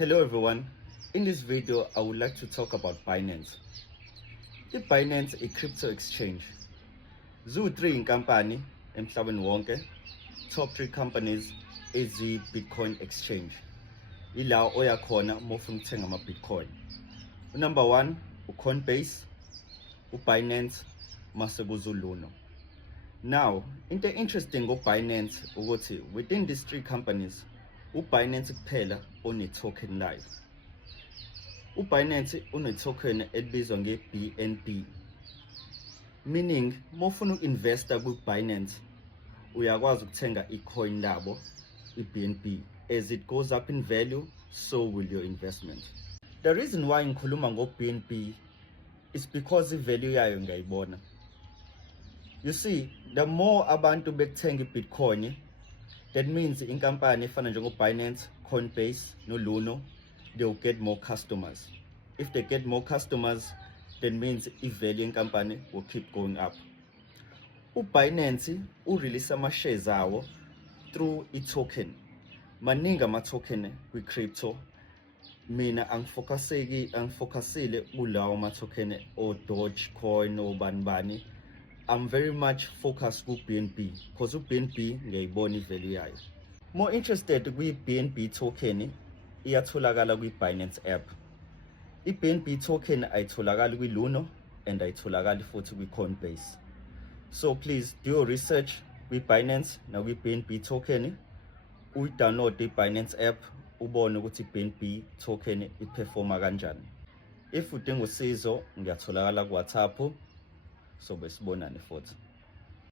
Hello everyone, in this video I would like to talk about Binance. Binance is a crypto exchange. Ziwu-3 inkampani emhlabeni wonke, top 3 companies ezi-Bitcoin exchange. Ila oya khona uma ufuna ukuthenga ama-Bitcoin. Number 1, Coinbase, Binance, mase kuza Luno. Now, into interesting ngo-Binance ukuthi within these 3 companies, Binance kuphela one-token live. Binance une-token elibizwa nge-BNB. Meaning, uma ufuna uku-investa ku-Binance, uyakwazi ukuthenga i-coin labo, i-BNB. As it goes up in value, so will your investment. The reason why ngikhuluma ngo-BNB is because i-value yayo ngiyayibona. You see, the more abantu bethenga i-Bitcoin, that means inkampani efana njengo-Binance, Coinbase, no-Luno, they will get more customers. If they get more customers, that means i-value yenkampani will keep going up. Binance release ama-shares awo through i-token. Maningi ama-token kwi-crypto. Mina angifocusile kulawo ama-token o-Dogecoin o-bani. I'm very much focused with BNB because BNB ngiyayibona i-value yayo. More interested kwi-BNB token iyatholakala kwi-Binance app. I-BNB token ayitholakali kwi-Luno and ayitholakali futhi kwi-Coinbase. So please do your research kwi-Binance na kwi-BNB token. Uyi-download i-Binance app ubone ukuthi i-BNB token iperforma kanjani. If udinga usizo ngiyatholakala ku-WhatsApp. So besibonane futhi.